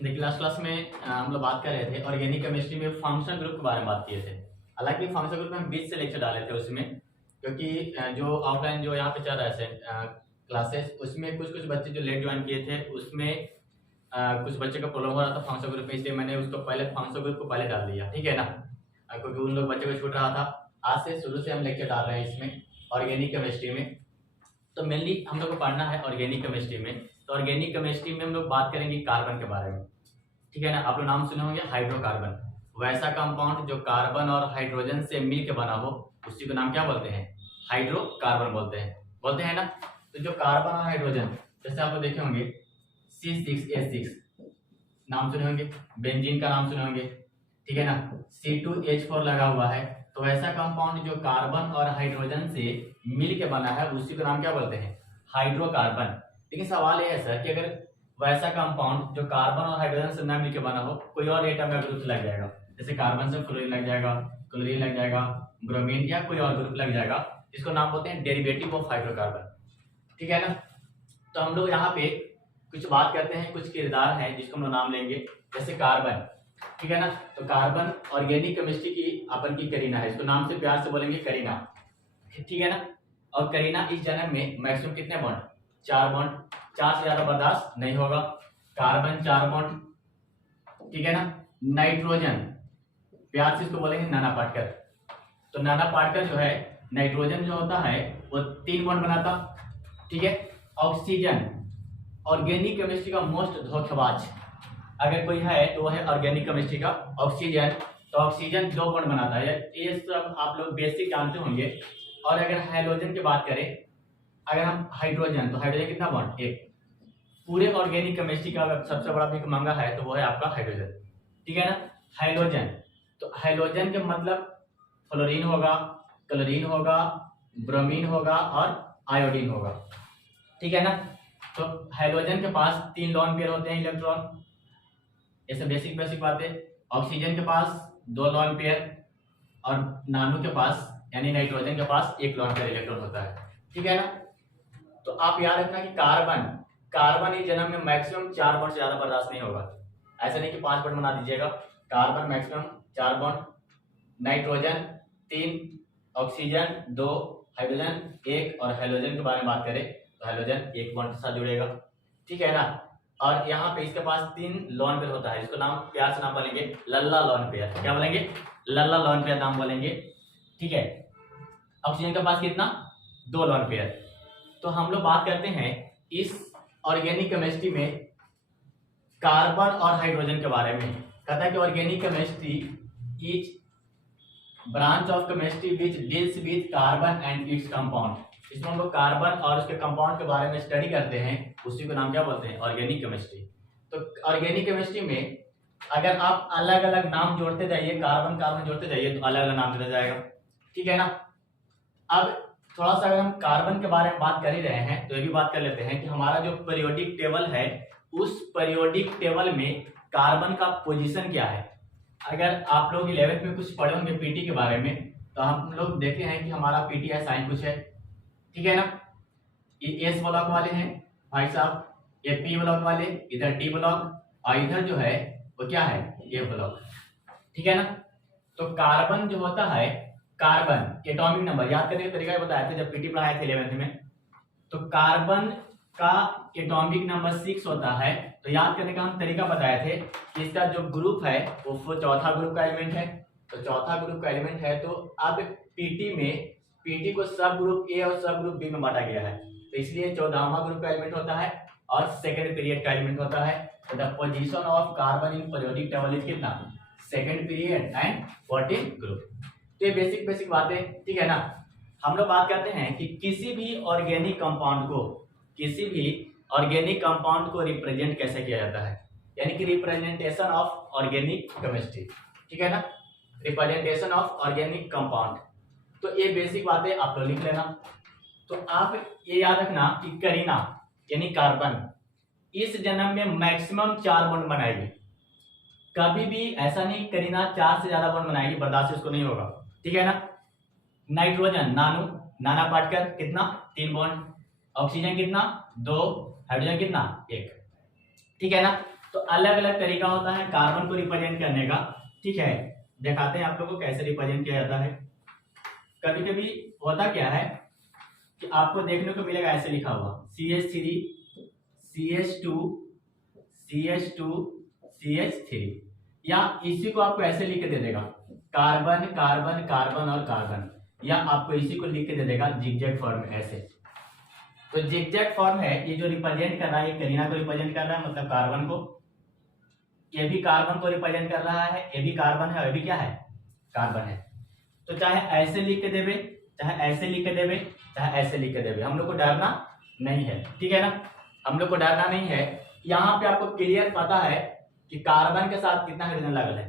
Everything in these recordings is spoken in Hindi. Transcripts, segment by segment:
देखिए लास्ट क्लास में हम लोग बात कर रहे थे ऑर्गेनिक केमिस्ट्री में फंक्शनल ग्रुप के बारे में बात किए थे। हालांकि फंक्शनल ग्रुप में हम बीच से लेक्चर डाले थे उसमें, क्योंकि जो ऑफलाइन जो यहाँ पे चल रहा है क्लासेस, उसमें कुछ कुछ बच्चे जो लेट ज्वाइन किए थे उसमें कुछ बच्चे का प्रॉब्लम हो रहा था फंक्शनल ग्रुप में, इसलिए मैंने उसको पहले फंक्शनल ग्रुप को पहले डाल दिया, ठीक है ना। क्योंकि उन लोग बच्चे को छूट रहा था। आज से शुरू से हम लेक्चर डाल रहे हैं इसमें ऑर्गेनिक केमिस्ट्री में। तो मेनली हम लोग को पढ़ना है ऑर्गेनिक केमिस्ट्री में। तो ऑर्गेनिक केमिस्ट्री में हम लोग बात करेंगे कार्बन के बारे में, ठीक है ना। आप लोग नाम सुने होंगे हाइड्रोकार्बन। वैसा कंपाउंड जो कार्बन और हाइड्रोजन से मिल के बना हो उसी को नाम क्या बोलते हैं, हाइड्रोकार्बन बोलते हैं ना। तो जो कार्बन और हाइड्रोजन, जैसे आप लोग देखे होंगे C6H6 नाम सुने होंगे, बेंजीन का नाम सुने होंगे, ठीक है ना। C2H4 लगा हुआ है। तो वैसा कंपाउंड जो कार्बन और हाइड्रोजन से मिल के बना है उसी को नाम क्या बोलते हैं, हाइड्रोकार्बन। लेकिन सवाल ये है सर कि अगर वैसा कंपाउंड जो कार्बन और हाइड्रोजन से ना मिलकर बना हो, कोई और एटम या ग्रुप लग जाएगा, जैसे कार्बन से फ्लोरीन लग जाएगा, क्लोरीन लग जाएगा, ब्रोमीन या कोई और ग्रुप लग जाएगा, इसको नाम बोलते हैं डेरिवेटिव ऑफ हाइड्रोकार्बन, ठीक है ना। तो हम लोग यहाँ पे कुछ बात करते हैं, कुछ किरदार हैं जिसको हम लोग नाम लेंगे, जैसे कार्बन, ठीक है ना। तो कार्बन ऑर्गेनिक केमिस्ट्री की अपन की करीना है, इसको नाम से प्यार से बोलेंगे करीना, ठीक है ना। और करीना इस जन्म में मैक्सिमम कितने बॉन्ड, 4 बॉन्ड, 4 से ज्यादा बर्दाश्त नहीं होगा। कार्बन 4 बॉन्ड, ठीक है ना। नाइट्रोजन प्यार से इसको बोलेंगे नाना पार्टिकल। तो नाना पार्टिकल जो है, नाइट्रोजन जो होता है वो 3 बॉन्ड बनाता, ठीक है। ऑक्सीजन ऑर्गेनिक केमिस्ट्री का मोस्ट धोखेबाज अगर कोई है तो वो है ऑर्गेनिक केमिस्ट्री का ऑक्सीजन। तो ऑक्सीजन 2 बॉन्ड बनाता है, ये सब आप लोग बेसिक जानते होंगे। और अगर हाइड्रोजन की बात करें, अगर हम हाइड्रोजन, तो हाइड्रोजन कितना बॉन्ड, 1। पूरे ऑर्गेनिक केमिस्ट्री का अगर सबसे बड़ा भी मांगा है तो वो है आपका हाइड्रोजन, ठीक है ना। हाइड्रोजन, तो हाइड्रोजन के मतलब फ्लोरीन होगा, क्लोरीन होगा, ब्रोमीन होगा और आयोडीन होगा, ठीक है ना। तो हाइड्रोजन के पास 3 लोन पेयर होते हैं इलेक्ट्रॉन, ऐसे बेसिक बातें। ऑक्सीजन के पास 2 लोन पेयर और नानू के पास यानी नाइट्रोजन के पास 1 लोन पेयर इलेक्ट्रॉन होता है, ठीक है ना। तो आप याद रखना कि कार्बन इस जन्म में मैक्सिमम 4 बॉन्ड से ज्यादा बर्दाश्त नहीं होगा। ऐसा नहीं कि 5 बॉन्ड बना दीजिएगा, carbon maximum 4 bond, nitrogen 3, oxygen 2, hydrogen 1 और हाइड्रोजन के बारे में बात करें तो हाइड्रोजन 1 बॉन्ड के साथ जुड़ेगा, ठीक है ना। और यहाँ पे इसके पास 3 लोन पेयर होता है, इसको नाम प्यार से नाम बोलेंगे लल्ला लोन पेयर। क्या बोलेंगे, लल्ला लोन पेयर नाम बोलेंगे, ठीक है। ऑक्सीजन के पास कितना, 2 लोन पेयर। तो हम लोग बात करते हैं इस ऑर्गेनिक केमिस्ट्री में कार्बन और हाइड्रोजन के बारे में। कहता है कि organic chemistry is branch of chemistry which deals with carbon and its compound. इसमें हम लोग कार्बन और उसके कंपाउंड के बारे में स्टडी करते हैं, उसी को नाम क्या बोलते हैं, ऑर्गेनिक केमिस्ट्री। तो ऑर्गेनिक केमिस्ट्री में अगर आप अलग अलग नाम जोड़ते जाइए, कार्बन जोड़ते जाइए तो अलग अलग नाम दिया जाएगा, ठीक है ना। अब थोड़ा सा अगर हम कार्बन के बारे में बात कर ही रहे हैं तो ये भी बात कर लेते हैं कि हमारा जो पीरियोडिक टेबल है उस पीरियोडिक टेबल में कार्बन का पोजीशन क्या है। अगर आप लोग 11th में कुछ पढ़े होंगे पीटी के बारे में, तो हम लोग देखते हैं कि हमारा पीटी है साइन कुछ है, ठीक है ना। ये एस ब्लॉक वाले हैं भाई साहब, ये पी ब्लॉक वाले, इधर डी ब्लॉक और इधर जो है वो क्या है, ए ब्लॉक, ठीक है ना। तो कार्बन जो होता है, कार्बन एटॉमिक नंबर याद करने का तरीका बताया था जब पीटी पढ़ाए थे 11th में। तो कार्बन का एटॉमिक नंबर 6 होता है। तो याद करने का हम तरीका बताए थे कि इसका जो ग्रुप है वो चौथा ग्रुप का एलिमेंट है। तो चौथा ग्रुप का एलिमेंट है, तो अब पीटी में पीटी को सब ग्रुप ए और सब ग्रुप बी में बांटा गया है, तो इसलिए 14वां ग्रुप का एलिमेंट होता है और सेकंड पीरियड का एलिमेंट होता है। तो the position of carbon in periodic table is कितना, सेकंड पीरियड एंड 14 ग्रुप। तो ये बेसिक बातें, ठीक है ना। हम लोग बात करते हैं कि किसी भी ऑर्गेनिक कंपाउंड को रिप्रेजेंट कैसे किया जाता है, यानी कि रिप्रेजेंटेशन ऑफ ऑर्गेनिक केमिस्ट्री, ठीक है ना, रिप्रेजेंटेशन ऑफ ऑर्गेनिक कंपाउंड। तो ये बेसिक बातें आप लोग लिख लेना। तो आप ये याद रखना कि करीना यानी कार्बन इस जन्म में मैक्सिमम 4 बॉन्ड बनाएगी, कभी भी ऐसा नहीं करीना 4 से ज्यादा बॉन्ड बनाएगी, बर्दाश्त इसको नहीं होगा, ठीक है ना। नाइट्रोजन नाना पार्टिकल कितना, 3 बॉन्ड, ऑक्सीजन कितना, 2, हाइड्रोजन कितना, 1, ठीक है ना। तो तो अलग अलग तरीका होता है कार्बन को रिप्रेजेंट करने का, ठीक है। दिखाते हैं आप लोगों को कैसे रिप्रेजेंट किया जाता है। कभी कभी होता क्या है कि आपको देखने को मिलेगा ऐसे लिखा हुआ CH3 CH2 CH2 CH3, या इसी को आपको ऐसे लिख के दे देगा कार्बन कार्बन कार्बन और कार्बन, या आपको इसी को लिख के दे देगा जिगजैग फॉर्म में ऐसे। तो जिगजैग फॉर्म है ये जो रिप्रेजेंट कर रहा है, ये करीना को रिप्रेजेंट कर रहा है मतलब कार्बन को, ये भी कार्बन को रिप्रेजेंट कर रहा है, ये भी कार्बन है और ये भी क्या है कार्बन है। तो चाहे ऐसे लिख के देवे, चाहे ऐसे लिख के देवे, चाहे ऐसे लिख के देवे, हम लोग को डरना नहीं है, ठीक है ना, हम लोग को डरना नहीं है। यहाँ पे आपको क्लियर पता है कि कार्बन के साथ कितना हाइड्रोजन लगल है,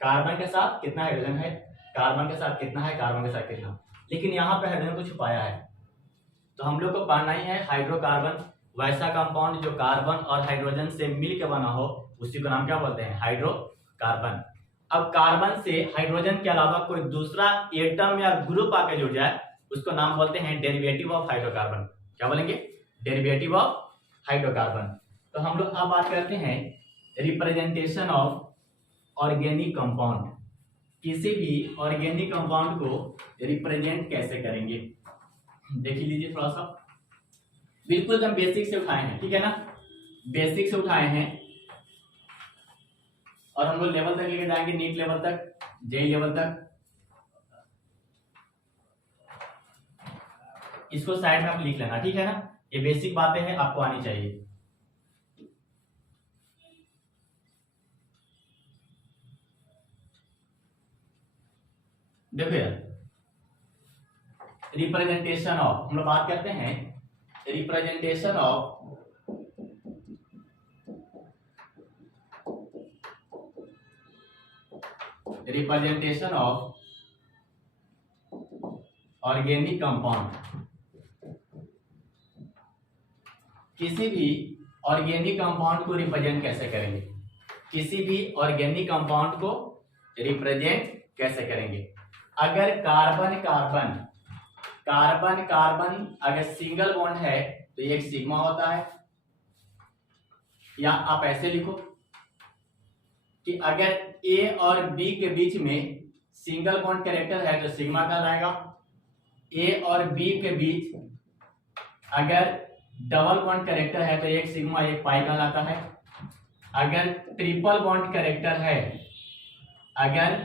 कार्बन के साथ कितना हाइड्रोजन है, कार्बन के साथ कितना है, कार्बन के साथ कितना, लेकिन यहाँ पे हाइड्रोजन को छुपाया है। तो हम लोग को पढ़ना ही है हाइड्रोकार्बन, वैसा कंपाउंड जो कार्बन और हाइड्रोजन से मिलकर बना हो उसी को नाम क्या बोलते हैं हाइड्रोकार्बन। अब कार्बन से हाइड्रोजन के अलावा कोई दूसरा एटम या ग्रुप आके जुड़ जाए उसको नाम बोलते हैं डेरिवेटिव ऑफ हाइड्रोकार्बन। क्या बोलेंगे डेरिवेटिव ऑफ हाइड्रोकार्बन। तो हम लोग अब बात करते हैं रिप्रेजेंटेशन ऑफ ऑर्गेनिक कंपाउंड, किसी भी ऑर्गेनिक कंपाउंड को रिप्रेजेंट कैसे करेंगे। देख लीजिए थोड़ा सा, बिल्कुल हम बेसिक से उठाए हैं, ठीक है ना, बेसिक से उठाए हैं और हम लोग लेवल तक लेके जाएंगे, नीट लेवल तक, जेई लेवल तक। इसको साइड में आप लिख लेना, ठीक है ना, ये बेसिक बातें हैं आपको आनी चाहिए। देखो यार, रिप्रेजेंटेशन ऑफ, हम लोग बात करते हैं रिप्रेजेंटेशन ऑफ ऑर्गेनिक कंपाउंड। किसी भी ऑर्गेनिक कंपाउंड को रिप्रेजेंट कैसे करेंगे, किसी भी ऑर्गेनिक कंपाउंड को रिप्रेजेंट कैसे करेंगे। अगर कार्बन कार्बन कार्बन कार्बन अगर सिंगल बॉन्ड है तो एक सिग्मा होता है, या आप ऐसे लिखो कि अगर ए और बी के बीच में सिंगल बॉन्ड कैरेक्टर है तो सिग्मा कहलाएगा। ए और बी के बीच अगर डबल बॉन्ड कैरेक्टर है तो एक सिग्मा एक पाई कहलाता है। अगर ट्रिपल बॉन्ड कैरेक्टर है, अगर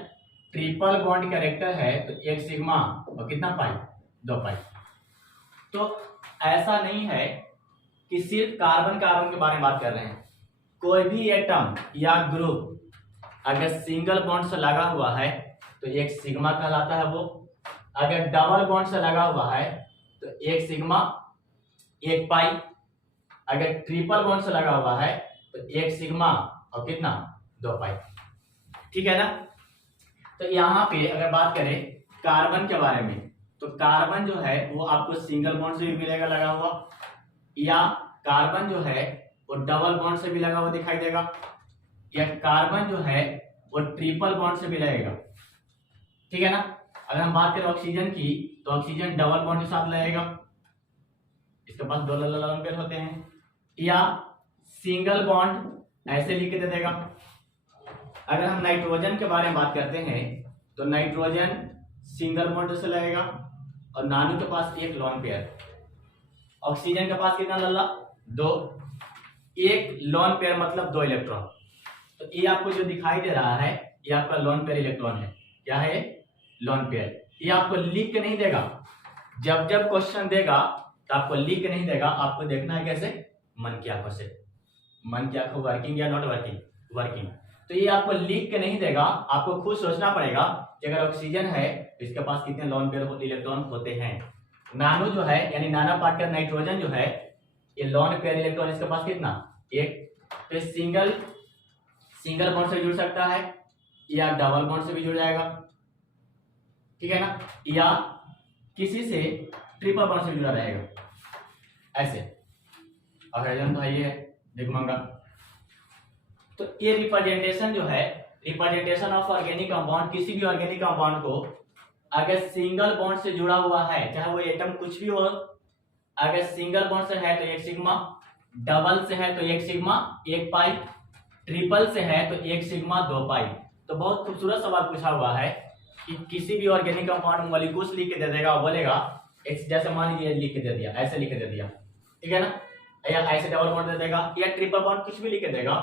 ट्रिपल बॉन्ड कैरेक्टर है तो एक सिग्मा और कितना पाई 2 पाई। तो ऐसा नहीं है कि सिर्फ कार्बन कार्बन के बारे में बात कर रहे हैं, कोई भी एटम या ग्रुप अगर सिंगल बॉन्ड से लगा हुआ है तो एक सिग्मा कहलाता है वो। अगर डबल बॉन्ड से लगा हुआ है तो एक सिग्मा एक पाई। अगर ट्रिपल बॉन्ड से लगा हुआ है तो एक सिग्मा और कितना 2 पाई, ठीक है ना। तो यहाँ पे अगर बात करें कार्बन के बारे में तो कार्बन जो है वो आपको सिंगल बॉन्ड से भी मिलेगा लगा हुआ, या कार्बन जो है वो डबल बॉन्ड से भी लगा हुआ दिखाई देगा, या कार्बन जो है वो ट्रिपल बॉन्ड से भी लगेगा, ठीक है ना। अगर हम बात करें ऑक्सीजन की तो ऑक्सीजन डबल बॉन्ड के साथ लगेगा, इसके पास 2 लोन पेयर होते हैं, या सिंगल बॉन्ड ऐसे लिख के दे देगा। अगर हम नाइट्रोजन के बारे में बात करते हैं तो नाइट्रोजन सिंगल बॉन्ड से लगेगा और नानू के पास एक लोन पेयर। ऑक्सीजन के पास कितना लल्ला 2, एक लोन पेयर मतलब 2 इलेक्ट्रॉन। तो ये आपको जो दिखाई दे रहा है ये आपका लोन पेयर इलेक्ट्रॉन है। क्या है लोन पेयर। ये आपको लिख के नहीं देगा, जब जब क्वेश्चन देगा तो आपको लिख के नहीं देगा, आपको देखना है कैसे मन की आंखों से, मन की आंखों वर्किंग या नॉट वर्किंग, वर्किंग। तो ये आपको लिख के नहीं देगा, आपको खुद सोचना पड़ेगा कि अगर ऑक्सीजन है तो इसके पास कितने लोन पेयर इलेक्ट्रॉन होते हैं। नानो जो है यानी नाना पार्टिकल नाइट्रोजन जो है ये लोन पेयर इलेक्ट्रॉन इसके पास कितना 1। तो सिंगल बॉन्ड से जुड़ सकता है या डबल बॉन्ड से भी जुड़ जाएगा, ठीक है ना, या किसी से ट्रिपल बॉन्ड से भी जुड़ा रहेगा ऐसे। और हाइड्रोजन तो है ये दिग्मंगा। तो ये रिप्रेजेंटेशन जो है रिप्रेजेंटेशन ऑफ ऑर्गेनिक कंपाउंड, किसी भी ऑर्गेनिक कंपाउंड को अगर सिंगल बॉन्ड से जुड़ा हुआ है चाहे वो एटम कुछ भी हो, अगर सिंगल बॉन्ड से है तो एक सिग्मा, डबल से है तो एक सिग्मा एक पाई, ट्रिपल से है तो 1 सिग्मा 2 पाई। तो बहुत खूबसूरत सवाल पूछा हुआ है कि किसी भी ऑर्गेनिक कंपाउंड मॉलिक्यूल्स लिख के दे देगा और बोलेगा एक्स, जैसे मान लीजिए लिख के दे दिया, ऐसे लिख के दे दिया, ठीक है ना, या ऐसे डबल बॉन्ड दे देगा या ट्रिपल बॉन्ड कुछ भी लिख के देगा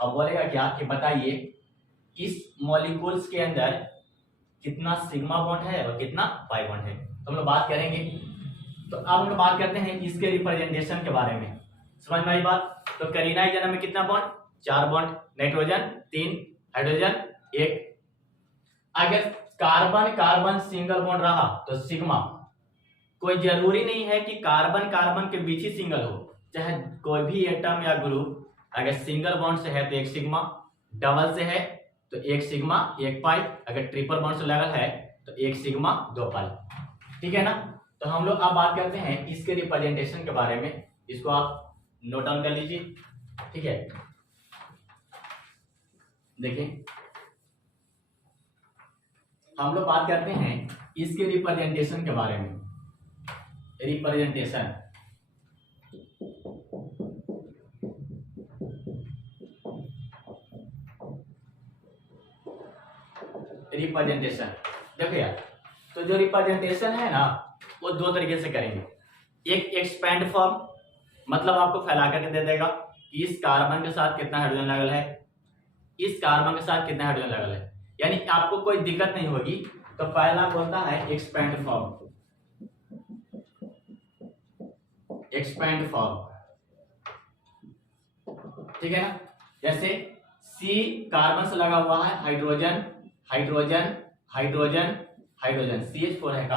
और बोलेगा क्या कि बताइए इस मॉलिक्यूल्स के अंदर कितना सिग्मा बॉन्ड है और कितना पाई बॉन्ड है। तो हम लोग बात करेंगे। तो अब हम लोग बात करते हैं इसके रिप्रेजेंटेशन के बारे में। समझ में आई बात? तो करीना जन्म में कितना बॉन्ड? 4 bond, nitrogen 3, hydrogen 1। अगर कार्बन कार्बन सिंगल बॉन्ड रहा तो सिग्मा। कोई जरूरी नहीं है कि कार्बन कार्बन के बीच ही सिंगल हो, चाहे कोई भी एटम या ग्रुप अगर सिंगल बॉन्ड से है तो 1 सिग्मा, डबल से है तो 1 सिग्मा 1 पाई, अगर ट्रिपल बॉन्ड से लगल है तो 1 सिग्मा 2 पाई, ठीक है ना। तो हम लोग अब बात करते हैं इसके रिप्रेजेंटेशन के बारे में। इसको आप नोट डाउन कर लीजिए, ठीक है। देखिए हम लोग बात करते हैं इसके रिप्रेजेंटेशन के बारे में। रिप्रेजेंटेशन, रिप्रेजेंटेशन देखो यार, तो जो रिप्रेजेंटेशन है ना वो 2 तरीके से करेंगे। एक एक्सपेंड फॉर्म, मतलब आपको फैला करके दे देगा कि इस कार्बन के साथ कितना हाइड्रोजन लगल है, इस कार्बन के साथ कितना हाइड्रोजन लगल है, यानी आपको कोई दिक्कत नहीं होगी। तो पहला बोलता है एक्सपेंड फॉर्म, एक्सपेंड फॉर्म, ठीक है ना। जैसे C कार्बन से लगा हुआ है, hydrogen hydrogen hydrogen hydrogen, CH4 है का,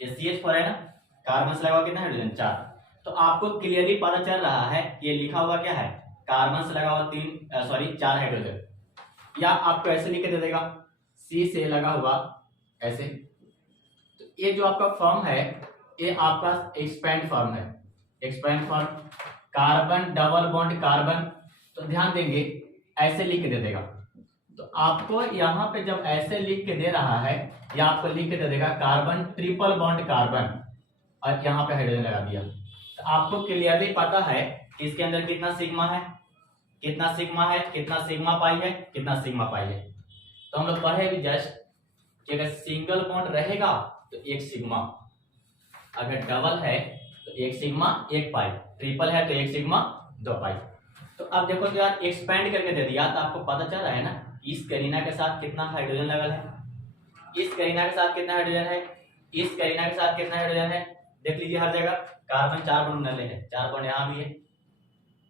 ये CH4 है ना, कार्बन से लगा हुआ कितना हाइड्रोजन 4। तो आपको क्लियरली पता चल रहा है ये लिखा हुआ क्या है, कार्बन से लगा हुआ 4 हाइड्रोजन। या आपको ऐसे लिख के दे देगा C से लगा हुआ ऐसे। तो ये जो आपका फॉर्म है ये आपका एक्सपेंड फॉर्म है। Expand form, carbon double bond carbon, तो ध्यान देंगे ऐसे लिख के दे देगा। तो आपको यहाँ पे जब ऐसे लिख के दे रहा है या आपको लिख के दे देगा कार्बन ट्रिपल बॉन्ड कार्बन और यहाँ पे हाइड्रोजन लगा दिया, तो आपको क्लियरली पता है कि इसके अंदर कितना सिग्मा है, कितना सिग्मा है, कितना सिग्मा पाई है, कितना सिग्मा पाई है। तो हम लोग पढ़े भी जस्ट कि अगर सिंगल बॉन्ड रहेगा तो 1 सिग्मा, अगर डबल है तो 1 सिग्मा 1 पाई, ट्रिपल है तो 1 सिग्मा 2 पाई। तो अब देखो तो यार एक्सपेंड करके दे दिया तो आपको पता चल रहा है ना इस करीना के साथ कितना हाइड्रोजन लगल है, इस करीना के साथ कितना हाइड्रोजन है, इस करीना के साथ कितना हाइड्रोजन है। देख लीजिए हर जगह कार्बन 4 बॉन्ड नले है, 4 बॉन्ड यहाँ भी है,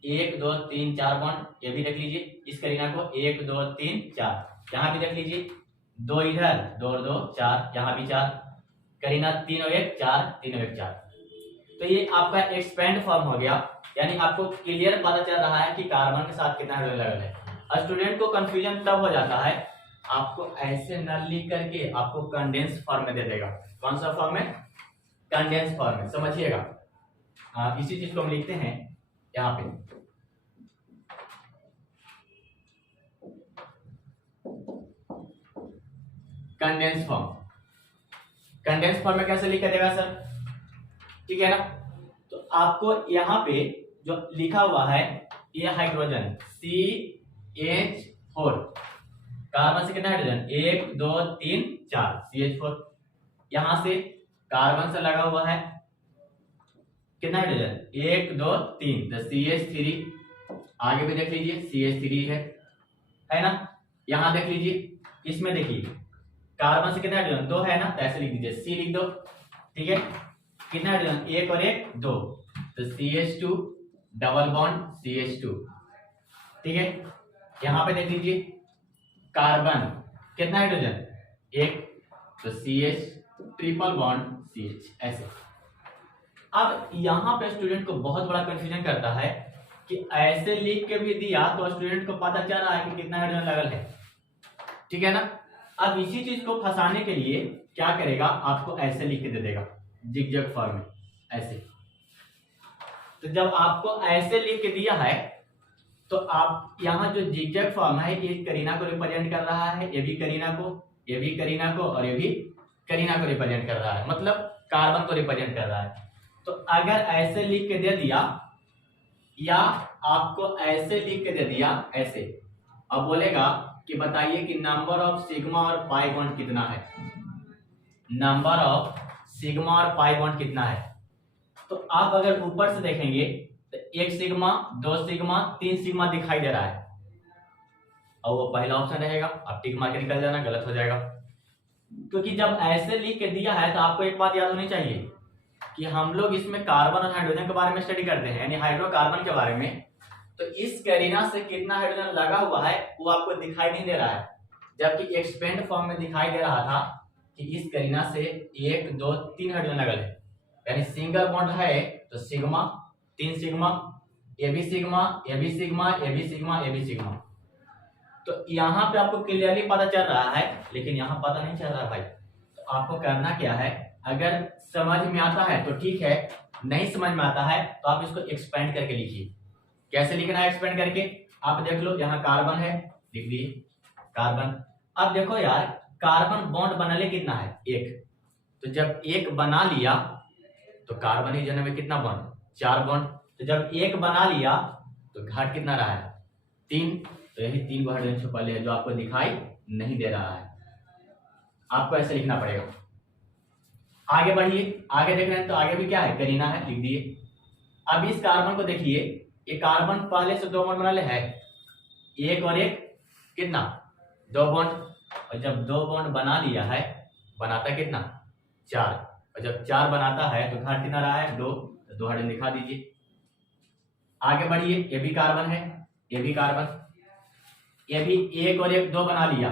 1 2 3 4 बॉन्ड, ये भी देख लीजिए इस करीना को 1 2 3 4, यहाँ भी देख लीजिए 2 इधर 2 2 4, यहाँ भी 4, करीना 3 और 1 4, 3 और 1 4। तो ये आपका एक्सपेंड फॉर्म हो गया, यानी आपको क्लियर पता चल रहा है कि कार्बन के साथ कितना हाइड्रोजन लगल है। स्टूडेंट को कंफ्यूजन तब हो जाता है आपको ऐसे न लिख करके आपको कंडेंस फॉर्म में दे देगा। कौन सा फॉर्म में? कंडेंस फॉर्म में, समझिएगा। इसी चीज को हम लिखते हैं यहाँ पे, कंडेंस फॉर्म। कंडेंस फॉर्म में कैसे लिखा जाएगा सर, ठीक है ना। तो आपको यहाँ पे जो लिखा हुआ है ये हाइड्रोजन CH4, कार्बन से कितना हाइड्रोजन 1 2 3 4 CH4, यहां से कार्बन से लगा हुआ है कितना हाइड्रोजन 1 2 3, तो CH3, आगे भी देख लीजिए CH3 है ना। यहां देख लीजिए इसमें देखिए कार्बन से कितना हाइड्रोजन 2 है ना, तो ऐसे लिख दीजिए C लिख दो, ठीक है। कितना हाइड्रोजन 1 और 1 2, तो CH2 डबल बॉन्ड CH2, ठीक है। यहां पे देख लीजिए कार्बन कितना हाइड्रोजन 1, तो CH ट्रिपल बॉन्ड CH ऐसे। अब यहां पे स्टूडेंट को बहुत बड़ा कंफ्यूजन करता है कि ऐसे लिख के भी दिया तो स्टूडेंट को पता चल रहा है कि कितना हाइड्रोजन लगल है, ठीक है ना। अब इसी चीज को फंसाने के लिए क्या करेगा, आपको ऐसे लिख के दे देगा जिगजैग फॉर्म में ऐसे। तो जब आपको ऐसे लिख के दिया है तो आप यहाँ जो जिगजैग फॉर्म है ये करीना को रिप्रेजेंट कर रहा है, ये भी करीना को, ये भी करीना को और ये भी करीना को रिप्रेजेंट कर रहा है, मतलब कार्बन को रिप्रेजेंट कर रहा है। तो अगर ऐसे लिख के दे दिया या आपको ऐसे लिख के दे दिया ऐसे, अब बोलेगा कि बताइए कि नंबर ऑफ सिग्मा और पाई बॉन्ड कितना है, नंबर ऑफ सिग्मा और पाई बॉन्ड कितना है। तो आप अगर ऊपर से देखेंगे तो 1 सिग्मा 2 सिग्मा 3 सिग्मा दिखाई दे रहा है, और वो पहला ऑप्शन रहेगा, आप टिक मार के निकल जाना, गलत हो जाएगा। क्योंकि जब ऐसे लिख के दिया है तो आपको एक बात याद होनी चाहिए कि हम लोग इसमें कार्बन और हाइड्रोजन के बारे में स्टडी करते हैं, यानी हाइड्रोकार्बन के बारे में। तो इस करीना से कितना हाइड्रोजन लगा हुआ है वो आपको दिखाई नहीं दे रहा है, जबकि एक्सपेंड फॉर्म में दिखाई दे रहा था कि इस करीना से 1 2 3 हाइड्रोजन लगल है, यानी सिंगल बॉन्ड है तो sigma 3 sigma, A B sigma A B sigma A B sigma A B sigma. तो यहाँ पे आपको क्लियरली पता चल रहा है, लेकिन यहाँ पता नहीं चल रहा भाई। तो आपको करना क्या है, अगर समझ में आता है तो ठीक है, नहीं समझ में आता है तो आप इसको एक्सपेंड करके लिखिए। कैसे लिखना है एक्सपेंड करके, आप देख लो यहाँ कार्बन है, लिख दिए कार्बन। अब देखो यार, कार्बन बॉन्ड बनाने कितना है 1, तो जब 1 बना लिया तो कार्बन ही जन्म में कितना बॉन्ड 4 बॉन्ड, तो जब 1 बना लिया तो घाट कितना रहा है 3, तो यही 3 हाइड्रोजन छुपा लिया जो आपको दिखाई नहीं दे रहा है। आपको ऐसे लिखना पड़ेगा। आगे बढ़िए, आगे देख रहे हैं तो आगे भी क्या है करीना है, लिख दिए। अब इस कार्बन को देखिए, ये कार्बन पहले से 2 बॉन्ड बना ले है, 1 और 1 कितना 2 बॉन्ड, और जब 2 बॉन्ड बना लिया है बनाता कितना 4, और जब 4 बनाता है तो घाट कितना रहा है 2, तो 2 हाइड्रोजन दिखा दीजिए। आगे बढ़िए, ये भी कार्बन है, ये भी कार्बन, ये भी 1 और 1 2 बना लिया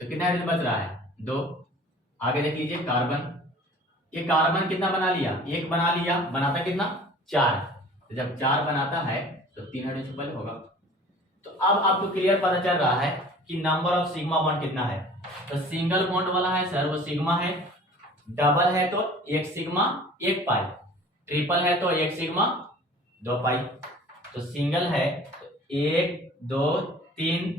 तो कितना हाइड्रोजन बच रहा है 2। आगे देख लीजिए कार्बन, ये कार्बन कितना बना लिया 1 बना लिया, बनाता कितना 4, तो जब 4 बनाता है तो 3 हाइड्रोजन छुपा होगा। तो अब आपको क्लियर पता चल रहा है कि नंबर ऑफ सिग्मा बॉन्ड कितना है। तो सिंगल बॉन्ड वाला है सर वो सिग्मा है, डबल है तो 1 सिग्मा 1 पाई, ट्रिपल है तो 1 सिग्मा 2 पाई। तो सिंगल है तो 1 2 3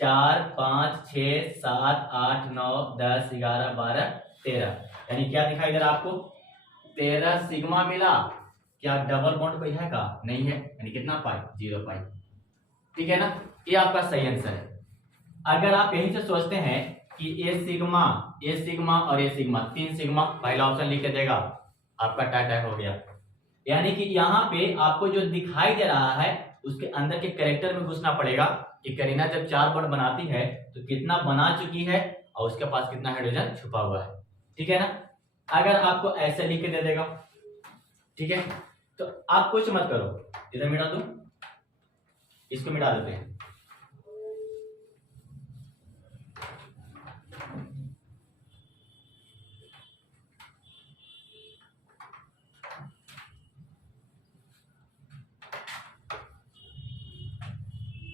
4 5 6 7 8 9 10 11 12 13, यानी क्या दिखाई दे रहा है आपको 13 सिग्मा मिला। क्या डबल बॉन्ड कोई है का नहीं है, यानी कितना पाई 0 पाई। ठीक है ना, ये आपका सही आंसर है। अगर आप यहीं से सोचते हैं कि ए सिग्मा और ए सिग्मा 3 सिग्मा, पहला ऑप्शन लिख के देगा, आपका टाटा हो गया। यानी कि यहाँ पे आपको जो दिखाई दे रहा है उसके अंदर के कैरेक्टर में घुसना पड़ेगा कि करीना जब 4 बॉन्ड बनाती है तो कितना बना चुकी है और उसके पास कितना हाइड्रोजन छुपा हुआ है। ठीक है ना, अगर आपको ऐसे लिख के दे देगा, ठीक है, तो आप कुछ मत करो, इधर मिटा दो, इसको मिटा देते हैं।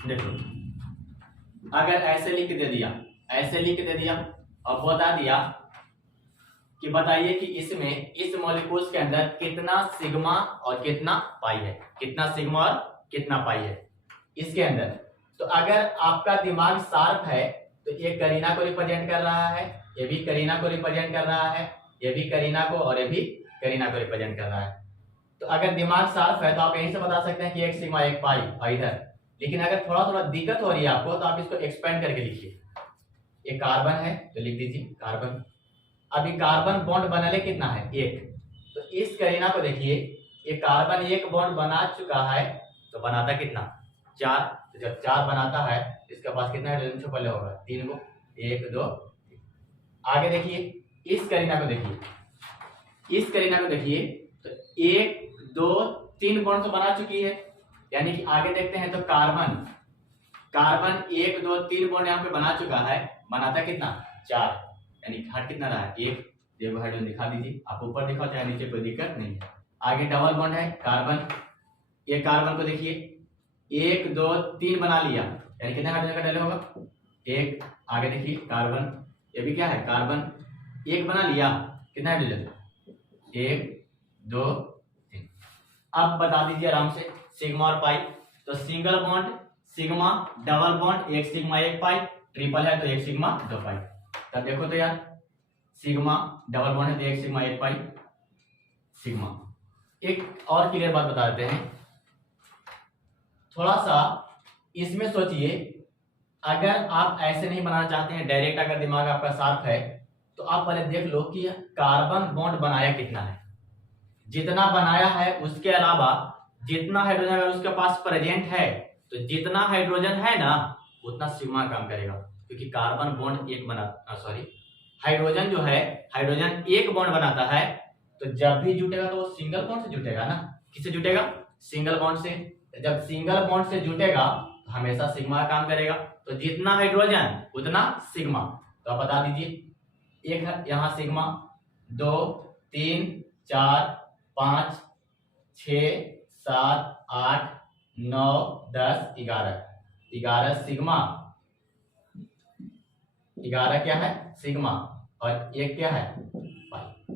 देखो, अगर ऐसे लिख के दे दिया, ऐसे लिख के दे दिया और बता दिया कि बताइए कि इसमें इस मॉलिक्यूल्स के अंदर कितना सिग्मा और कितना पाई है, कितना सिग्मा और कितना पाई है इसके अंदर। तो अगर आपका दिमाग शार्प है तो ये करीना को रिप्रेजेंट कर रहा है, ये भी करीना को रिप्रेजेंट कर रहा है, ये भी करीना को और ये भी करीना को रिप्रेजेंट कर रहा है। तो अगर दिमाग शार्प है तो आप यहीं से बता सकते हैं कि 1 सिग्मा 1 पाई और इधर। लेकिन अगर थोड़ा थोड़ा दिक्कत हो रही है आपको तो आप इसको एक्सपेंड करके लिखिए। ये कार्बन है तो लिख दीजिए कार्बन। अभी कार्बन बॉन्ड बनाने कितना है 1, तो इस करीना को देखिए, ये कार्बन 1 बॉन्ड बना चुका है तो बनाता कितना 4, तो जब 4 बनाता है इसके पास कितना हाइड्रोजन छुपा होगा 3 को, 1 2। आगे देखिए इस करीना को देखिए, इस करीना को देखिए तो 1 2 3 बॉन्ड तो बना चुकी है, यानी कि आगे देखते हैं तो कार्बन 1 2 3 बॉन्ड यहाँ पे बना चुका है, बनाता कितना 4, यानी घाट कितना रहा है 1। देखो हाइड्रोजन दिखा दीजिए, आप ऊपर दिखाओ चाहे नीचे, कोई दिक्कत नहीं है। आगे डबल बॉन्ड है कार्बन, ये कार्बन को देखिए 1 2 3 बना लिया, यानी कितना हाइड्रोजन का डले होगा 1। आगे देखिए कार्बन, ये भी क्या है कार्बन 1 बना लिया, कितना हाइड्रोजन 1 2 3। अब बता दीजिए आराम से सिग्मा और पाई। तो single bond sigma, double bond 1 sigma 1 पाई, ट्रिपल है तो 1 सिग्मा 2 पाई। तब देखो तो यार सिग्मा डबल बॉन्ड है तो 1 सिग्मा 1 पाई सिग्मा। एक और क्लियर बात बता देते हैं, थोड़ा सा इसमें सोचिए, अगर आप ऐसे नहीं बनाना चाहते हैं डायरेक्ट, अगर दिमाग आपका साफ है तो आप पहले देख लो कि कार्बन बॉन्ड बनाया कितना है। जितना बनाया है उसके अलावा जितना हाइड्रोजन अगर उसके पास प्रेजेंट है, तो जितना हाइड्रोजन है ना उतना सिग्मा काम करेगा, क्योंकि कार्बन बॉन्ड एक बना सॉरी हाइड्रोजन जो है, हाइड्रोजन एक बॉन्ड बनाता है, तो जब भी जुटेगा तो वो सिंगल बॉन्ड से जुटेगा ना। किससे जुटेगा? सिंगल बॉन्ड से। जब सिंगल बॉन्ड से जुटेगा तो हमेशा सिग्मा काम करेगा, तो जितना हाइड्रोजन उतना सिग्मा। तो आप बता दीजिए, एक है यहाँ सिग्मा, 2 3 4 5 6 7 8 9 10 11 11 सिग्मा, 11 क्या है? सिग्मा, और एक क्या है? पाई।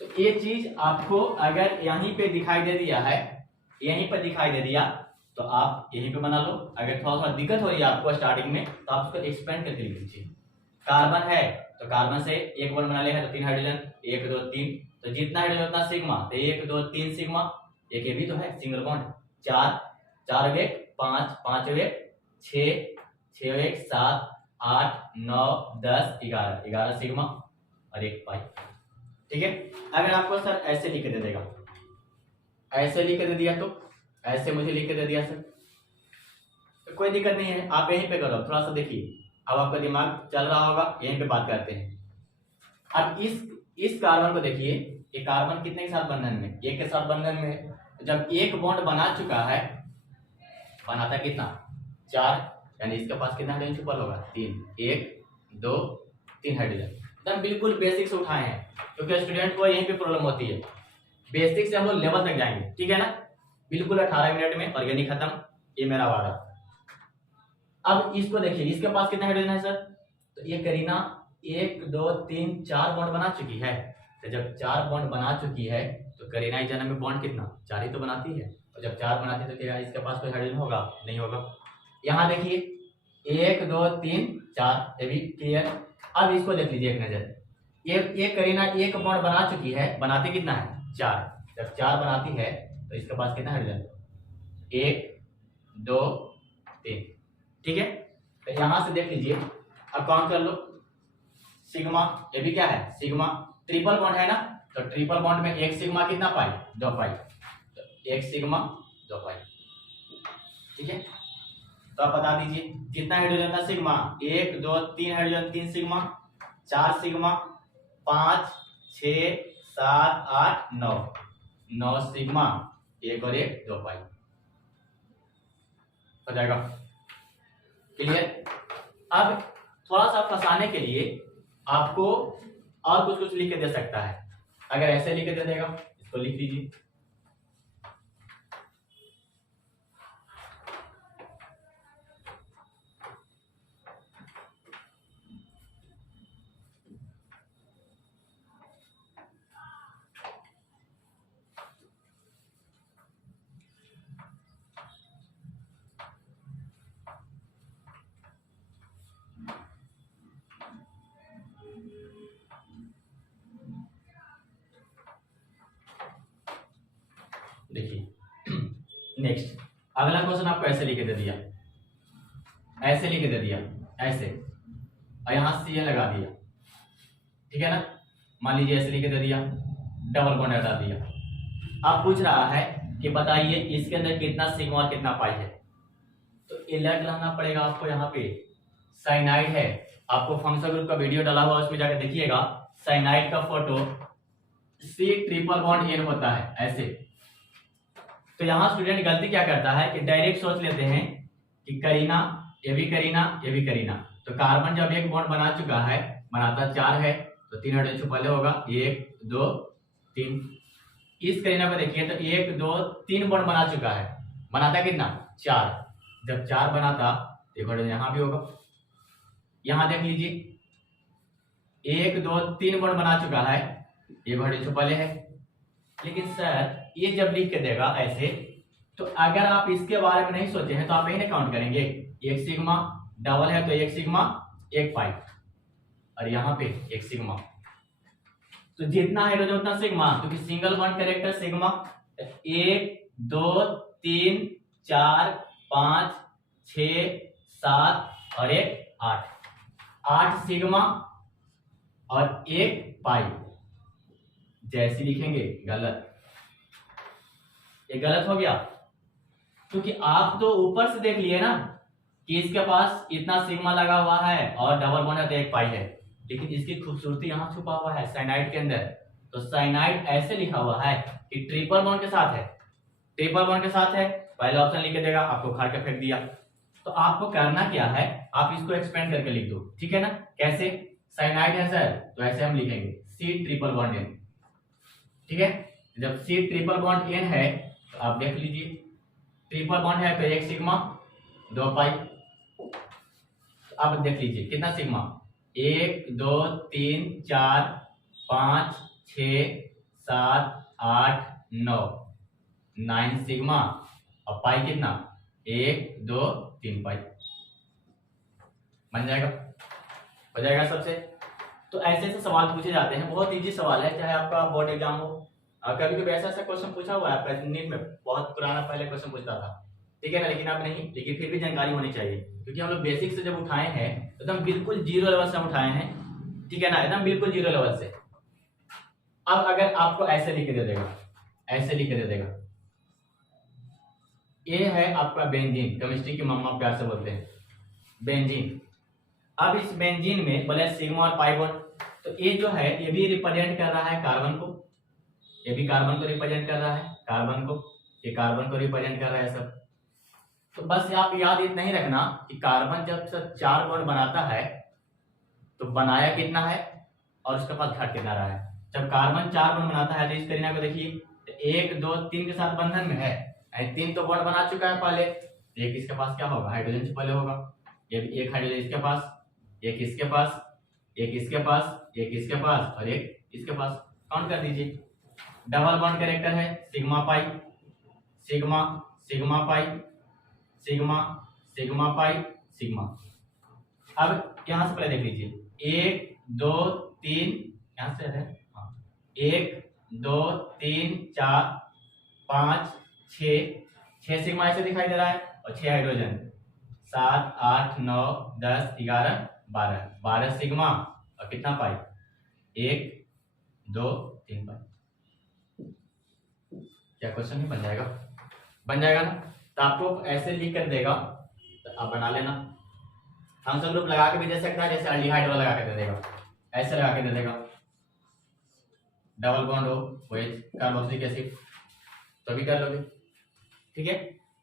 तो ये चीज आपको अगर यहीं पे दिखाई दे दिया है, यहीं पर दिखाई दे दिया, तो आप यहीं पे बना लो। अगर थोड़ा सा दिक्कत हो रही है आपको स्टार्टिंग में, तो आप उसको एक्सपेंड करके लिख लीजिए। कार्बन है तो कार्बन से एक बॉन्ड बना लेगा तो 3 हाइड्रोजन, 1 2 3, तो जितना हाइड्रोजन उतना सिग्मा, तो 1 2 3 सिग्मा, एक ये भी तो है सिंगल बॉन्ड, 4 4 1 5 5 1 6 6 1 7 8 9 10 11 11 सिग्मा और एक पाई। ठीक है। अगर आपको सर ऐसे लिख के दे देगा, ऐसे लिख के दे दिया, तो ऐसे मुझे लिख के दे दिया सर, तो कोई दिक्कत नहीं है, आप यहीं पे करो। थोड़ा सा देखिए, अब आपका दिमाग चल रहा होगा, यहीं पे बात करते हैं। अब इस कार्बन को देखिए, ये कार्बन कितने के साथ बंधन में? एक के साथ बंधन में। जब एक बॉन्ड बना चुका है, बनाता कितना? 4, यानी इसके पास कितना हाइड्रोजन छुपल होगा? 3, 1 2 3 हाइड्रोजन। एकदम बिल्कुल बेसिक से उठाए हैं, क्योंकि स्टूडेंट को यहीं पे प्रॉब्लम होती है। बेसिक से हम लोग लेवल तक जाएंगे, ठीक है ना? बिल्कुल 18 मिनट में ऑर्गेनिक खत्म, ये मेरा वादा। अब इसको देखिए, इसके पास कितना हाइड्रोजन है सर? तो ये करीना 1 2 3 4 बॉन्ड बना चुकी है। तो जब 4 बॉन्ड बना चुकी है, तो करीना इस जन्म में बॉन्ड कितना? 4 ही तो बनाती है। और जब 4 बनाती है तो क्या इसके पास कोई हाइड्रोजन होगा? नहीं होगा। यहाँ देखिए 1 2 3 4, ये भी क्लियर। अब इसको देख लीजिए एक नजर, ये करीना एक बॉन्ड बना चुकी है, बनाती कितना है? 4। जब 4 बनाती है तो इसके पास कितना हाइड्रोजन? 1 2 3, ठीक है। तो यहां से देख लीजिए, अब काउंट कर लो, सिग्मा, ये भी क्या है? सिग्मा। ट्रिपल बॉन्ड है ना, तो ट्रिपल बॉन्ड में एक सिग्मा कितना पाई? 2 पाई, तो एक सिग्मा 2 पाई, ठीक है। तो आप बता दीजिए कितना हाइड्रोजन था? Sigma 1 2 3 hydrogen, 3 sigma, 4 sigma, 5 6 7 8 9 9 sigma, एक और एक 2 पाई, हो जाएगा क्लियर। अब थोड़ा सा फंसाने के लिए आपको और कुछ कुछ लिख के दे सकता है। अगर ऐसे लिख के दे देगा, इसको लिख लीजिए, देखिए नेक्स्ट अगला क्वेश्चन आपको ऐसे लिख के दे दिया, ऐसे लिख के दे दिया, ऐसे, और यहां सी लगा दिया, ठीक है ना। मान लीजिए ऐसे लिख के दे दिया, डबल बॉन्ड हटा दिया। अब पूछ रहा है कि बताइए इसके अंदर कितना सिग्मा और कितना पाई है। तो अलर्ट रहना पड़ेगा आपको। यहाँ पे साइनाइड है, आपको फंक्शनल ग्रुप का वीडियो डाला हुआ, उसमें जाकर देखिएगा, साइनाइड का photo C triple bond N होता है ऐसे। तो यहाँ स्टूडेंट गलती क्या करता है कि डायरेक्ट सोच लेते हैं कि करीना, ये भी करीना, ये भी करीना। तो कार्बन जब एक बॉन्ड बना चुका है, बनाता 4 है, तो 3 हाइड्रोजन पहले होगा, 1 2 3। इस करीना को देखिए, तो 1 2 3 बॉन्ड बना चुका है, बनाता कितना? 4। जब 4 बनाता, एक हाइड्रोजन यहाँ भी होगा। यहाँ देख लीजिए 1 2 3 बॉन्ड बना चुका है, एक हाइड्रोजन पहले है। लेकिन सर ये जब लिख के देगा ऐसे, तो अगर आप इसके बारे में नहीं सोचे हैं तो आप यही काउंट करेंगे, एक सिग्मा, डबल है तो एक सिग्मा, एक पाई, और यहाँ पे एक सिग्मा। तो जितना हाइड्रोजन उतना सिग्मा, क्योंकि सिंगल बॉन्ड कैरेक्टर सिग्मा। 1 2 3 4 5 6 7 और एक 8 सिग्मा और एक पाई। जैसे लिखेंगे गलत, ये गलत हो गया क्योंकि आप तो ऊपर से देख लिए ना कि इसके पास इतना सिग्मा लगा हुआ है और डबल बॉन्ड है तो एक पाई है, लेकिन इसकी खूबसूरती यहाँ छुपा हुआ है साइनाइड के अंदर। तो साइनाइड ऐसे लिखा हुआ है कि ट्रिपल बॉन्ड के साथ है, ट्रिपल बॉन्ड के साथ है, पहला ऑप्शन लिख के देगा, आपको उखाड़ के फेंक दिया। तो आपको करना क्या है, आप इसको एक्सपेंड करके लिख दो, ठीक है ना। कैसे, साइनाइड है सर तो ऐसे हम लिखेंगे सी ट्रिपल बॉन्ड एन, ठीक है। जब सी ट्रिपल बॉन्ड एन है तो आप देख लीजिए ट्रिपल बॉन्ड है तो एक सिग्मा 2 पाई। अब देख लीजिए कितना सिग्मा, 1 2 3 4 5 6 7 8 9 सिग्मा और पाई कितना 1 2 3 पाई। बन जाएगा, हो जाएगा सबसे। तो ऐसे ऐसे सवाल पूछे जाते हैं, बहुत इजी सवाल है, चाहे आपका बोर्ड एग्जाम हो। कभी कभी ऐसा ऐसा क्वेश्चन पूछा हुआ है आपका नीट में, बहुत पुराना पहले क्वेश्चन पूछता था, ठीक है ना, लेकिन अब नहीं, लेकिन फिर भी जानकारी होनी चाहिए क्योंकि हम लोग बेसिक से जब उठाए हैं एकदम बिल्कुल जीरो लेवल से हम उठाए हैं, ठीक है ना, एकदम बिल्कुल जीरो लेवल से। अब अगर आपको ऐसे लिख के दे देगा, ऐसे लिख के दे देगा, ये है आपका बेंजीन, केमिस्ट्री की मम्मा प्यार से बोलते हैं बेंजीन। अब इस बेंजीन में बोले सिग्मा और पाई बॉन्ड, तो ये जो है ये भी रिप्रेजेंट कर रहा है कार्बन को, ये भी कार्बन को रिप्रेजेंट कर रहा है, कार्बन को, ये कार्बन को रिप्रेजेंट कर रहा है सब। तो बस आप याद इतना ही रखना कि कार्बन जब से 4 बॉन्ड बनाता है तो बनाया कितना है और उसके पास घट कितना रहा है। जब कार्बन 4 बॉन्ड बनाता है तो इस करीना को देखिए, तो 1 2 3 के साथ बंधन में है, 3 तो बॉन्ड बना चुका है पहले, एक इसके पास क्या होगा, हाइड्रोजन से पहले होगा, ये एक हाइड्रोजन इसके पास, एक इसके पास, एक इसके पास, एक इसके पास और एक इसके पास। काउंट कर दीजिए, डबल बॉन्ड कैरेक्टर है sigma pi, sigma sigma pi, sigma sigma pi sigma. अब यहां से पहले देख लीजिए 1 2 3, यहां से है 1 2 3 4 5 6 सिग्मा ऐसे दिखाई दे रहा है और 6 हाइड्रोजन, 7 8 9 10 11 12 सिग्मा और कितना पाई, 1 2 3 पाई। क्या क्वेश्चन नहीं बन जाएगा, बन जाएगा ना। तो आपको ऐसे लिख कर देगा तो आप बना लेना, फंक्शन ग्रुप लगा के भी दे सकता है, जैसे अल्डिहाइड वाला लगा के दे देगा, ऐसे लगा के दे देगा, डबल बॉन्ड हो वही कार्बोक्सिलिक एसिड तो भी कर लोगे, ठीक है।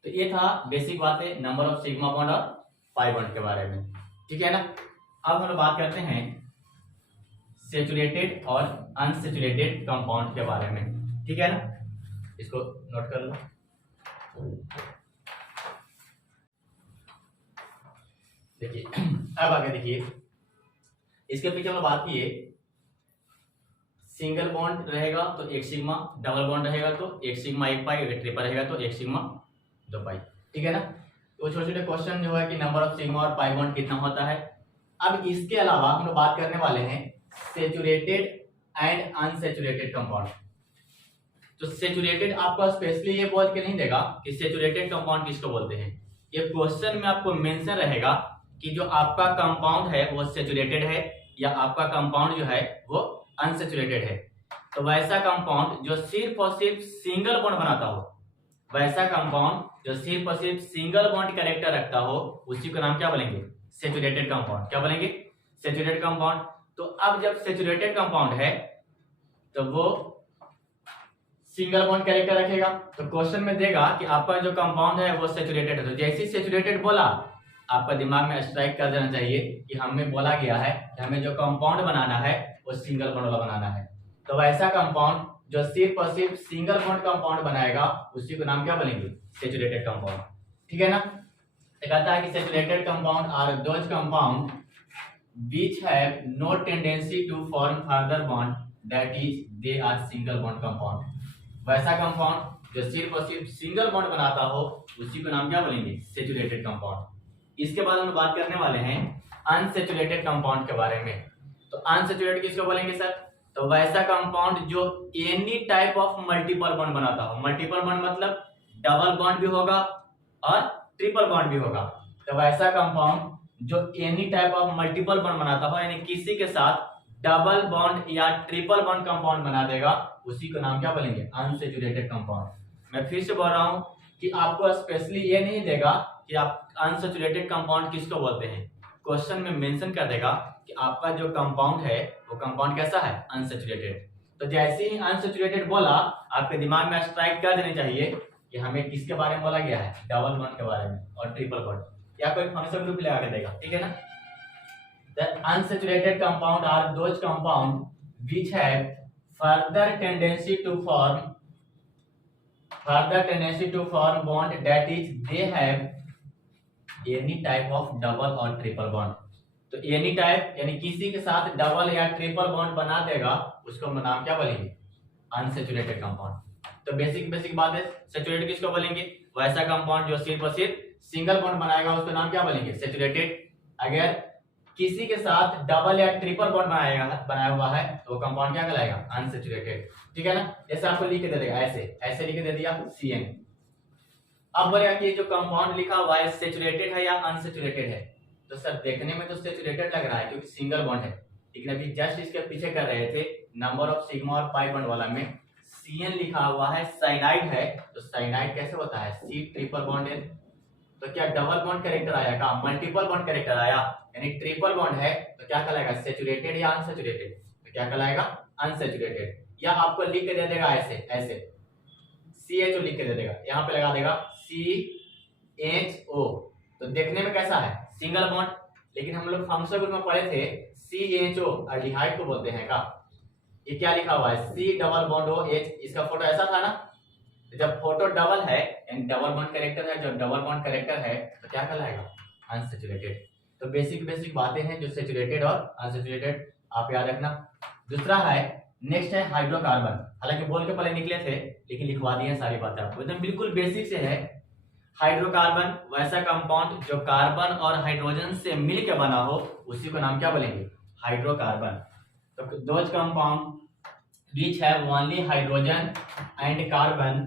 तो ये था बेसिक बातें नंबर ऑफ सिग्मा बॉन्ड और पाई बॉन्ड के बारे में, ठीक है ना। अब हम बात करते हैं सेचुरेटेड और अनसेचुरेटेड कंपाउंड के बारे में, ठीक है ना, इसको नोट कर लो। देखिए अब आगे देखिए, इसके पीछे हम बात की है, सिंगल बॉन्ड रहेगा तो 1 सिग्मा, डबल बॉन्ड रहेगा तो 1 सिग्मा 1 पाई, अगर ट्रिपल रहेगा तो 1 सिग्मा 2 पाई, ठीक है ना। तो छोटे छोटे क्वेश्चन जो है कि नंबर ऑफ सिग्मा और पाई बॉन्ड कितना होता है। अब इसके अलावा हम लोग बात करने वाले हैं सेचुरेटेड एंड अनसेचुरेटेड कंपाउंड। तो सेचुरेटेड आपको स्पेशली ये बोल के नहीं देगा कि सेचुरेटेड कंपाउंड किसको बोलते हैं, ये क्वेश्चन में आपको मेंशन रहेगा कि जो आपका कंपाउंड है वो सेचुरेटेड है या आपका कंपाउंड जो है वो अनसेचुरेटेड है। तो वैसा कंपाउंड जो सिर्फ और सिर्फ सिंगल बॉन्ड बनाता हो, वैसा कंपाउंड जो सिर्फ और सिर्फ सिंगल बॉन्ड कैरेक्टर रखता हो, उसी को नाम क्या बोलेंगे, सेचुरेटेड कंपाउंड। क्या बोलेंगे, सेचुरेटेड कंपाउंड। तो अब जब सेचुरेटेड कंपाउंड है तो वो सिंगल बॉन्ड कैरेक्टर रखेगा, तो क्वेश्चन में देगा कि आपका जो कंपाउंड है वो सेचुरेटेड है। तो जैसे ही सेचुरेटेड बोला आपका दिमाग में स्ट्राइक कर देना चाहिए कि हमें बोला गया है कि हमें जो कंपाउंड बनाना है वो सिंगल बॉन्ड वाला बनाना है। तो वैसा कंपाउंड जो सिर्फ और सिर्फ सिंगल बॉन्ड कंपाउंड बनाएगा उसी को नाम क्या बोलेंगे, सेचुरेटेड कंपाउंड, ठीक है ना। तो कहता है कि saturated compound are those compound which have no tendency to form further bond, that is they are single bond compound। वैसा कंपाउंड जो सिर्फ और सिर्फ सिंगल बॉन्ड बनाता हो उसी को नाम क्या बोलेंगे, सेचुरेटेड कंपाउंड। इसके बाद हम बात करने वाले हैं अनसेचुरेटेड कंपाउंड के बारे में। तो अनसेचुरेटेड किसको बोलेंगे सर, तो वैसा कंपाउंड जो any type of multiple bond बनाता हो। मल्टीपल बॉन्ड मतलब डबल बॉन्ड भी होगा और ट्रिपल बॉन्ड भी होगा। तो वैसा कंपाउंड जो any type of multiple bond बनाता हो, यानी किसी के साथ डबल बॉन्ड या ट्रिपल बॉन्ड कंपाउंड बना देगा, उसी को नाम क्या बोलेंगे? Unsaturated compound. मैं फिर से बोल रहा हूं कि आपको स्पेशली ये नहीं देगा कि आप अनसैचुरेटेड कंपाउंड किसको बोलते हैं, क्वेश्चन में मेंशन कर देगा कि आपका जो कंपाउंड है वो कंपाउंड कैसा है? अनसैचुरेटेड। तो जैसे ही अनसैचुरेटेड बोला, आपके दिमाग में स्ट्राइक कर देनी चाहिए कि हमें किसके बारे में बोला गया है? डबल बॉन्ड के बारे में और ट्रिपल बॉन्ड, या कोई फंक्शन ग्रुप लगा के देगा, ठीक है ना। The unsaturated compound are those compound which have further tendency to form bond, that is they have any type of double or triple bond। तो एनी टाइप यानी किसी के साथ डबल या ट्रिपल बॉन्ड बना देगा, उसको हम नाम क्या बोलेंगे? Unsaturated compound. तो बेसिक बात है, सैचुरेटेड किसको बोलेंगे? वैसा कंपाउंड जो सिर्फ और सिर्फ सिंगल बॉन्ड बनाएगा, उसको नाम क्या बोलेंगे? सैचुरेटेड। अगर किसी के साथ डबल या ट्रिपल बॉन्ड बनाया हुआ है तो वो कंपाउंड क्या कहलाएगा? अनसैचुरेटेड, ठीक है ना। जैसे आपको लिख के दे देगा, ऐसे लिख के दे दिया CN। अब बोलेगा कि जो कंपाउंड लिखा हुआ है सैचुरेटेड है या अनसैचुरेटेड है, तो सर देखने में तो सैचुरेटेड लग रहा है क्योंकि सिंगल बॉन्ड है, लेकिन अभी जस्ट इसके पीछे कर रहे थे नंबर ऑफ सिग्मा और पाई बॉन्ड वाला में CN लिखा हुआ है, साइनाइड है, तो साइनाइड कैसे होता है? C ट्रिपल बॉन्ड है। तो क्या डबल बॉन्ड कैरेक्टर आया का? मल्टीपल बॉन्ड कैरेक्टर आया, यानी ट्रिपल बॉन्ड है, तो क्या कहलाएगा? सैचुरेटेड या अनसैचुरेटेड? तो क्या कहलाएगा? अनसैचुरेटेड। या आपको लिख के दे देगा ऐसे CHO लिख के दे देगा, यहाँ पे लगा देगा CHO, तो देखने में कैसा है? Single bond. लेकिन हम लोग फंक्शनल ग्रुप में पढ़े थे CHO एल्डिहाइड को बोलते हैं का। ये क्या लिखा हुआ है? C डबल बॉन्ड OH, इसका फोटो ऐसा था ना। जब फोटो डबल है यानी डबल बॉन्ड कैरेक्टर है, जब डबल बॉन्ड कैरेक्टर है तो क्या कहलाएगा? अनसैचुरेटेड। तो बेसिक बातें हैं जो सैचुरेटेड और अनसैचुरेटेड आप याद रखना। दूसरा है, नेक्स्ट है हाइड्रोकार्बन। हालांकि बोल के पहले निकले थे लेकिन लिखवा दिए सारी बातें आपको, एकदम बिल्कुल बेसिक से है। हाइड्रोकार्बन वैसा कंपाउंड जो कार्बन और हाइड्रोजन से मिलकर बना हो, उसी को नाम क्या बोलेंगे? हाइड्रोकार्बन। तो those compound which have only hydrogen and carbon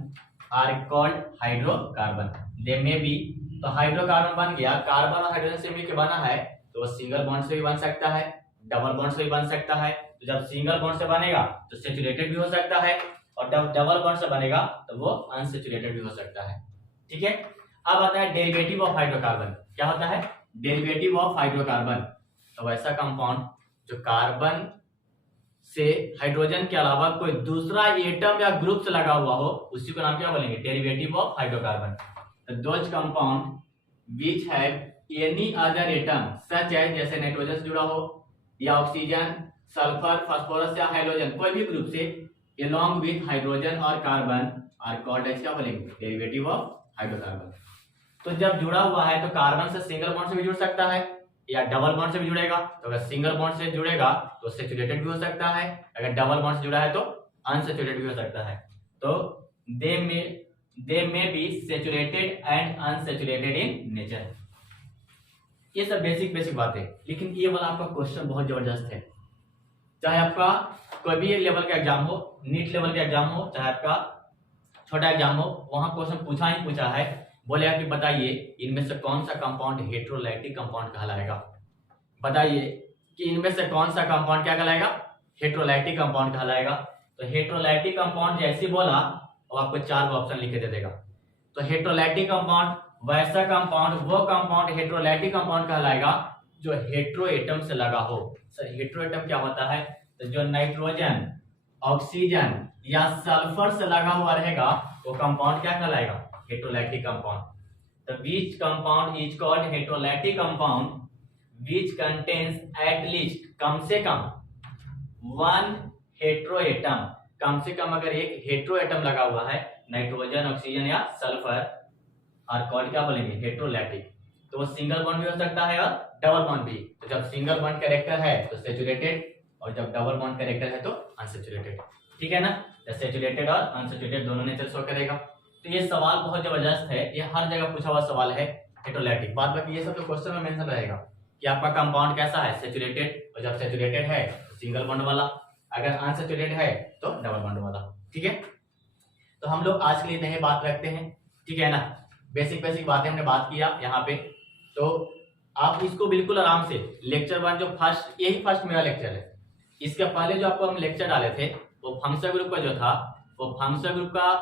are called hydrocarbon। they may be, तो हाइड्रोकार्बन बन गया, कार्बन और हाइड्रोजन से मिलकर बना है, तो वो सिंगल बॉन्ड से भी बन सकता है, डबल बॉन्ड से भी बन सकता है। तो जब सिंगल बॉन्ड से बनेगा तो सैचुरेटेड भी हो सकता है, और जब डबल बॉन्ड से बनेगा तो वो अनसैचुरेटेड भी हो सकता है, ठीक है। अब आता है डेरिवेटिव ऑफ हाइड्रोकार्बन। क्या होता है? Derivative of hydrocarbon. तो वैसा कंपाउंड जो कार्बन से हाइड्रोजन के अलावा कोई दूसरा एटम या ग्रुप से लगा हुआ हो, उसी को नाम क्या बोलेंगे? Derivative of hydrocarbon. तो those compound which have any other atom such as, जैसे नाइट्रोजन से जुड़ा हो या ऑक्सीजन, सल्फर, फास्फोरस या हाइड्रोजन, कोई भी ग्रुप से along with हाइड्रोजन और कार्बन आर कॉल्ड एज, क्या बोलेंगे? Derivative of hydrocarbon. तो जब जुड़ा हुआ है तो कार्बन से सिंगल बॉन्ड से भी जुड़ सकता है या डबल बॉन्ड से भी जुड़ेगा। तो अगर सिंगल बॉन्ड से जुड़ेगा तो सैचुरेटेड भी हो सकता है, अगर डबल बॉन्ड से जुड़ा है तो अनसैचुरेटेड भी हो सकता है। तो they may be saturated and unsaturated in nature. ये सब बेसिक बातें, लेकिन ये वाला आपका क्वेश्चन बहुत जबरदस्त है। चाहे आपका कोई भी लेवल का एग्जाम हो, नीट लेवल का एग्जाम हो, चाहे आपका छोटा एग्जाम हो, वहां क्वेश्चन पूछा है, बोलेगा कि बताइए इनमें से कौन सा कंपाउंड हेटेरोलाइटिक कंपाउंड कहलाएगा। बताइए कि इनमें से कौन सा कंपाउंड क्या कहलाएगा? हेटेरोलाइटिक कंपाउंड कहलाएगा। तो हेटेरोलाइटिक कंपाउंड जैसे बोला वो आपको 4 ऑप्शन लिख के दे देगा। तो हेटेरोलाइटिक कंपाउंड वैसा कंपाउंड, वो कंपाउंड हेटेरोलाइटिक कंपाउंड कहलाएगा जो हेटेरो एटम से लगा हो। सर हेटेरो एटम क्या होता है? तो जो नाइट्रोजन, ऑक्सीजन या सल्फर से लगा हुआ रहेगा वो कंपाउंड क्या कहलाएगा? हेटेरोलाइटिक कंपाउंड। तो which compound is called heterolytic compound which contains at least, कम से कम 1 हेटेरोएटम, कम से कम अगर एक हेटेरोएटम लगा हुआ है, नाइट्रोजन, ऑक्सीजन या सल्फर, और कॉल्ड क्या बोलेंगे? हेटेरोलाइटिक। तो वो सिंगल बॉन्ड भी हो सकता है और डबल बॉन्ड भी। तो जब सिंगल बॉन्ड कैरेक्टर है तो सैचुरेटेड, और जब डबल बॉन्ड कैरेक्टर है तो अनसैचुरेटेड, ठीक है ना। तो सैचुरेटेड और अनसैचुरेटेड दोनों नेचर शो करेगा। तो ये सवाल बहुत जबरदस्त है, ये हर जगह पूछा हुआ सवाल है हेटेरोलाइटिक। बाद बाकी ये सब तो क्वेश्चन में मेंशन रहेगा कि आपका कंपाउंड कैसा है? सैचुरेटेड, और जब सैचुरेटेड है तो सिंगल बॉन्ड वाला, अगर अनसैचुरेटेड है तो डबल बॉन्ड वाला, ठीक है। तो हम लोग आज के लिए यही बात रखते हैं। ठीक है ना। बेसिक बेसिक बातें हमने बात किया यहाँ पे, तो आप इसको बिल्कुल आराम से लेक्चर 1 जो फर्स्ट, यही फर्स्ट मेरा लेक्चर है। इसके पहले जो आपको हम लेक्चर डाले थे वो फंक्शन ग्रुप का जो था, वो फंक्शन ग्रुप का,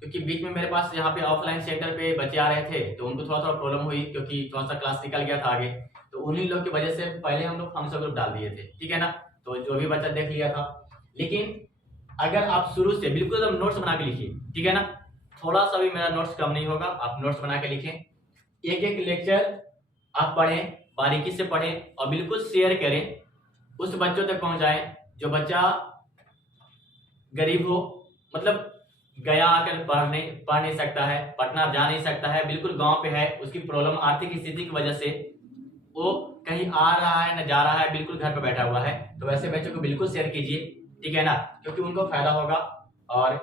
क्योंकि बीच में मेरे पास यहाँ पे ऑफलाइन सेंटर पे बच्चे आ रहे थे तो उनको थोड़ा थोड़ा प्रॉब्लम हुई, क्योंकि थोड़ा सा क्लास निकल गया था आगे, तो उन्हीं लोग की वजह से पहले हम लोग फंक्शन ग्रुप डाल दिए थे, ठीक है ना। तो जो भी बच्चा देख लिया था, लेकिन अगर आप शुरू से बिल्कुल एकदम नोट्स बना के लिखिए, ठीक है ना, थोड़ा सा भी मेरा नोट्स कम नहीं होगा, आप नोट्स बना के लिखें, एक एक लेक्चर आप पढ़ें, बारीकी से पढ़ें और बिल्कुल शेयर करें, उस बच्चों तक पहुंचाएं जो बच्चा गरीब हो, मतलब गया आकर पढ़ नहीं सकता है, पटना जा नहीं सकता है, बिल्कुल गांव पे है, उसकी प्रॉब्लम आर्थिक स्थिति की वजह से वो कहीं आ रहा है न जा रहा है, बिल्कुल घर पे बैठा हुआ है, तो वैसे बच्चों को बिल्कुल शेयर कीजिए, ठीक है ना, क्योंकि उनको फायदा होगा और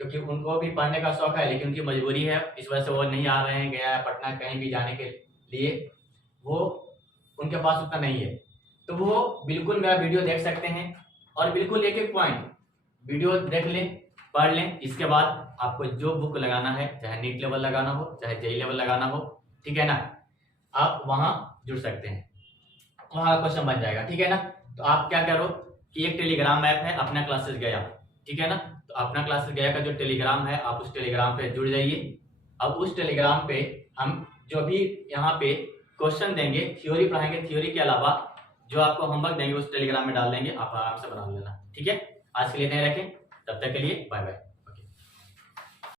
क्योंकि उनको भी पढ़ने का शौक है लेकिन उनकी मजबूरी है, इस वजह से वो नहीं आ रहे हैं, गया है पटना कहीं भी जाने के लिए, वो उनके पास उतना नहीं है, तो वो बिल्कुल मेरा वीडियो देख सकते हैं और बिल्कुल एक एक पॉइंट वीडियो देख लें, पढ़ लें। इसके बाद आपको जो बुक लगाना है, चाहे नीट लेवल लगाना हो, चाहे जेई लेवल लगाना हो, ठीक है ना, आप वहां जुड़ सकते हैं, वहां क्वेश्चन बन जाएगा, ठीक है ना। तो आप क्या करो कि एक टेलीग्राम ऐप है अपना क्लासेस गया, ठीक है ना, तो अपना क्लासेस गया का जो टेलीग्राम है, आप उस टेलीग्राम पे जुड़ जाइए। अब उस टेलीग्राम पे हम जो भी यहाँ पे क्वेश्चन देंगे, थ्योरी पढ़ाएंगे, थ्योरी के अलावा जो आपको होमवर्क देंगे उस टेलीग्राम में डाल देंगे, आप आराम से बना लेना, ठीक है। आज के लिए नहीं रखें, तब तक के लिए बाय बाय।